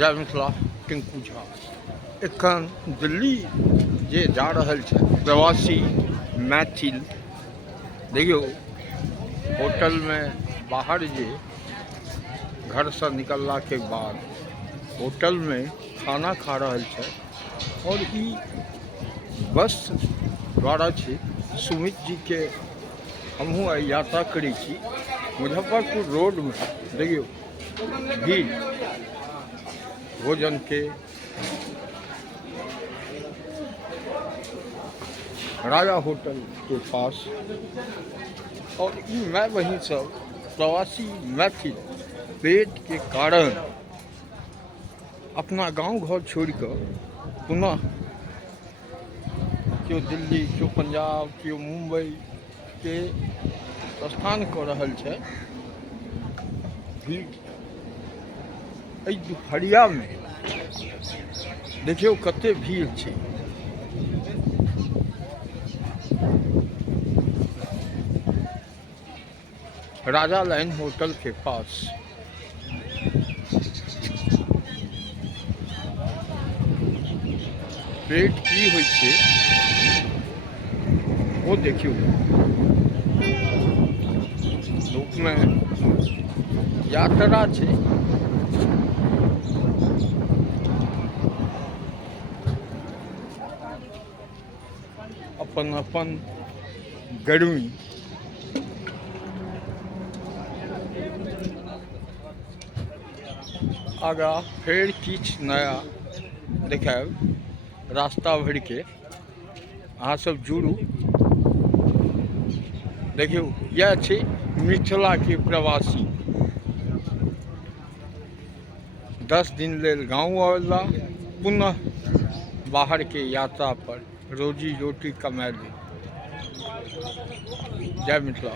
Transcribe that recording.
जय मिथिला। टिंकू झा एखन दिल्ली जे जा रहल छै प्रवासी मैथिल, देखियो होटल में बाहर जे घर से निकलला के बाद होटल में खाना खा रहल छै और ई बस द्वारा छै। सुमित जी के हमहूँ आई यात्रा करै छी मुजफ्फरपुर रोड में, देखियो भीड़ भोजन के। राजा होटल के पास और ई मैं वहीं सब प्रवासी मैथिल पेट के कारण अपना गांव घर छोड़ कर पुनः क्यों दिल्ली, क्यों पंजाब, क्यों मुंबई के प्रस्थान कर रहल छै। भीड़ एहि दुपहरिया में देखियो कते भीड़ छै। राजा लाइन होटल के पास पेट की होइ छै वो देखियो। धूप में यात्रा छै। अपन अपन गर्मी आगा फिर किछ नया देखायब रास्ता भर के। अहाँ सब जुड़ू। देखियो यह छै मिथिला के प्रवासी 10 दिन लेल गाँव आवेला, पुनः बाहर के यात्रा पर रोजी रोटी कमाए ले। जय मिथिला।